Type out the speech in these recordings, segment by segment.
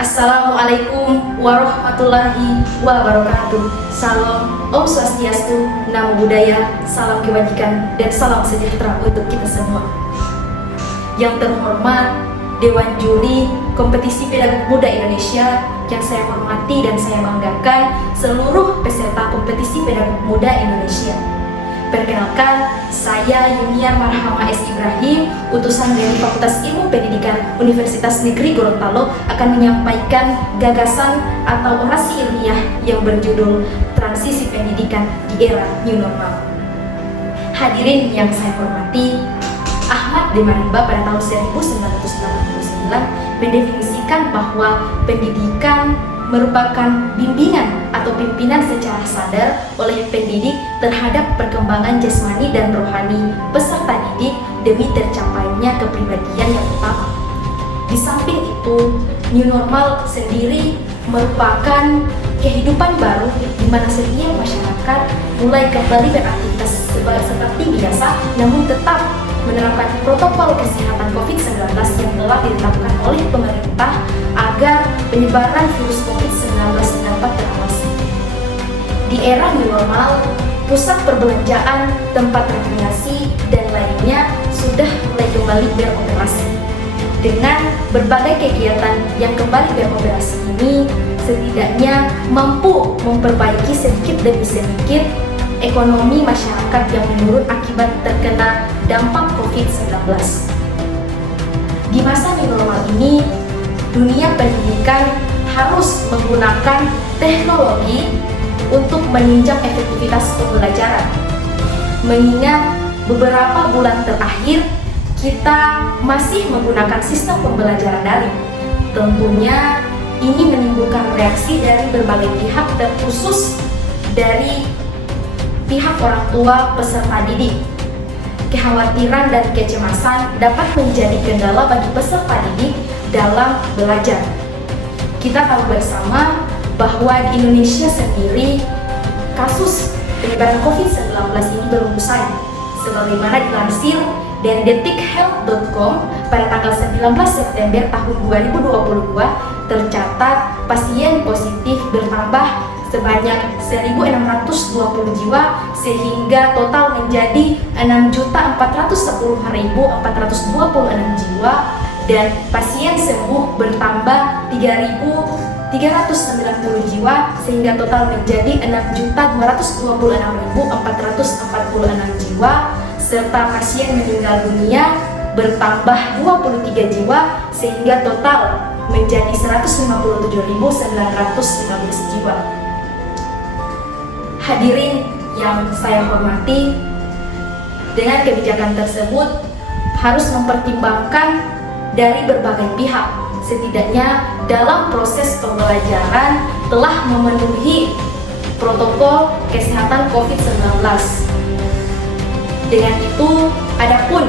Assalamualaikum warahmatullahi wabarakatuh. Salam, Om Swastiastu, Namo Buddhaya, salam kebajikan dan salam sejahtera untuk kita semua. Yang terhormat Dewan Juri Kompetisi Pedagog Muda Indonesia, yang saya hormati dan saya banggakan seluruh peserta Kompetisi Pedagog Muda Indonesia. Perkenalkan, saya Yuniar Marhama S. Ibrahim, utusan dari Fakultas Ilmu Pendidikan Universitas Negeri Gorontalo, akan menyampaikan gagasan atau orasi ilmiah yang berjudul Transisi Pendidikan di Era New Normal. Hadirin yang saya hormati, Ahmad D. Marimba pada tahun 1989 mendefinisikan bahwa pendidikan merupakan bimbingan atau pimpinan secara sadar oleh pendidik terhadap perkembangan jasmani dan rohani peserta didik demi tercapainya kepribadian yang utama. Di samping itu, New Normal sendiri merupakan kehidupan baru di mana setiap masyarakat mulai kembali beraktivitas seperti biasa, namun tetap menerapkan protokol kesehatan COVID-19 yang telah ditetapkan oleh pemerintah agar penyebaran virus COVID-19 dapat teratasi. Di era new normal, pusat perbelanjaan, tempat rekreasi, dan lainnya sudah mulai kembali beroperasi. Dengan berbagai kegiatan yang kembali beroperasi ini, setidaknya mampu memperbaiki sedikit demi sedikit ekonomi masyarakat yang menurun akibat terkena dampak COVID-19. Di masa new normal ini, dunia pendidikan harus menggunakan teknologi untuk menunjang efektivitas pembelajaran. Mengingat beberapa bulan terakhir kita masih menggunakan sistem pembelajaran daring. Tentunya ini menimbulkan reaksi dari berbagai pihak, terkhusus dari pihak orang tua peserta didik. Kekhawatiran dan kecemasan dapat menjadi kendala bagi peserta didik dalam belajar. Kita tahu bersama bahwa di Indonesia sendiri kasus penyebaran COVID-19 ini belum usai. Sebagaimana dilansir dari detikhealth.com pada tanggal 19 September tahun 2022, tercatat pasien positif bertambah sebanyak 1.620 jiwa sehingga total menjadi 6.410.426 jiwa, dan pasien sembuh bertambah 3.390 jiwa sehingga total menjadi 6.226.446 jiwa, serta pasien meninggal dunia bertambah 23 jiwa sehingga total menjadi 157.915 jiwa. Hadirin yang saya hormati, dengan kebijakan tersebut harus mempertimbangkan dari berbagai pihak. Setidaknya dalam proses pembelajaran telah memenuhi protokol kesehatan COVID-19. Dengan itu, adapun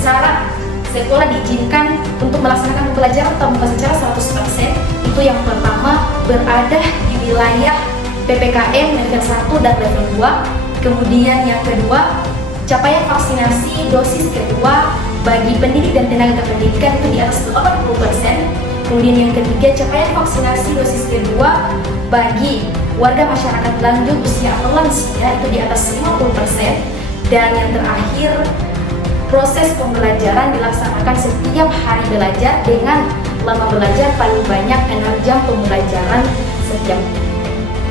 syarat sekolah diizinkan untuk melaksanakan pembelajaran tatap muka secara 100%, itu yang pertama berada di wilayah PPKM level 1 dan level 2. Kemudian yang kedua, capaian vaksinasi dosis kedua bagi pendidik dan tenaga pendidikan itu di atas 80%. Kemudian yang ketiga, capaian vaksinasi dosis kedua bagi warga masyarakat lanjut usia atau lansia itu di atas 50%. Dan yang terakhir, proses pembelajaran dilaksanakan setiap hari belajar dengan lama belajar paling banyak 6 jam pembelajaran setiap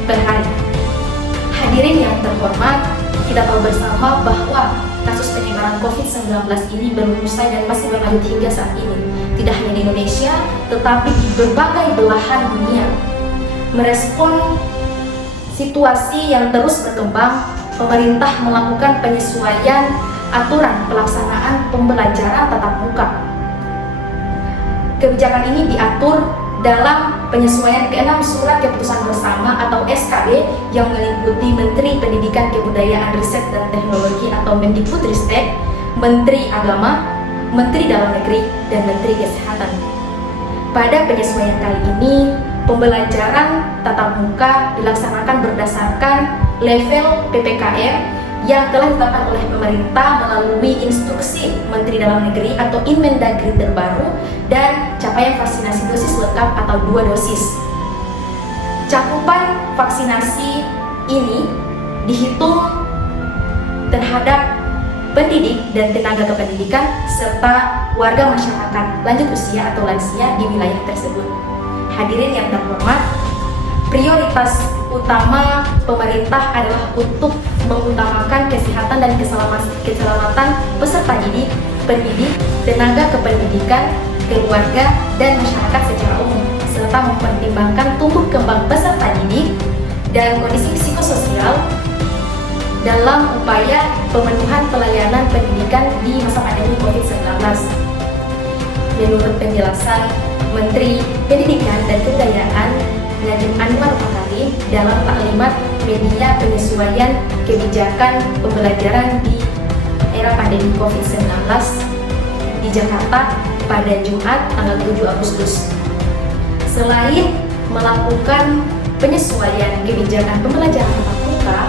per hari. Hadirin yang terhormat, kita tahu bersama bahwa kasus penyebaran COVID-19 ini belum usai dan masih berlanjut hingga saat ini. Tidak hanya di Indonesia, tetapi di berbagai belahan dunia. Merespon situasi yang terus berkembang, pemerintah melakukan penyesuaian aturan pelaksanaan pembelajaran tatap muka. Kebijakan ini diatur dalam penyesuaian ke-6 Surat Keputusan Bersama atau SKB yang meliputi Menteri Pendidikan, Kebudayaan, Riset dan Teknologi atau Mendikbudristek, Menteri Agama, Menteri Dalam Negeri, dan Menteri Kesehatan. Pada penyesuaian kali ini, pembelajaran tatap muka dilaksanakan berdasarkan level PPKM yang telah ditetapkan oleh pemerintah melalui instruksi Menteri Dalam Negeri atau Inmendagri terbaru, dan capaian vaksinasi dosis lengkap atau 2 dosis. Cakupan vaksinasi ini dihitung terhadap pendidik dan tenaga kependidikan serta warga masyarakat lanjut usia atau lansia di wilayah tersebut. Hadirin yang terhormat, prioritas utama pemerintah adalah untuk mengutamakan kesehatan dan keselamatan peserta didik, pendidik, tenaga kependidikan, keluarga, dan masyarakat secara umum, serta mempertimbangkan tumbuh kembang peserta didik dan kondisi psikososial dalam upaya pemenuhan pelayanan pendidikan di masa pandemi COVID-19. Menurut penjelasan Menteri Pendidikan dan Kebudayaan Nadiem Anwar Makarim dalam taklimat media penyesuaian kebijakan pembelajaran di era pandemi COVID-19 di Jakarta pada Jumat tanggal 7 Agustus. Selain melakukan penyesuaian kebijakan pembelajaran tatap muka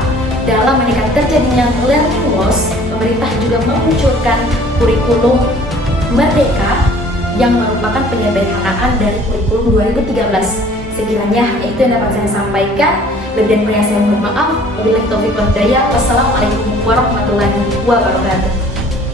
dalam menekan terjadinya learning loss, pemerintah juga meluncurkan kurikulum Merdeka yang merupakan penyederhanaan dari kurikulum 2013. Sekiranya hanya itu yang dapat saya sampaikan. Lebih dan kurangnya saya mohon maaf. Wabillahi taufiq wal hidayah. Wassalamualaikum warahmatullahi wabarakatuh.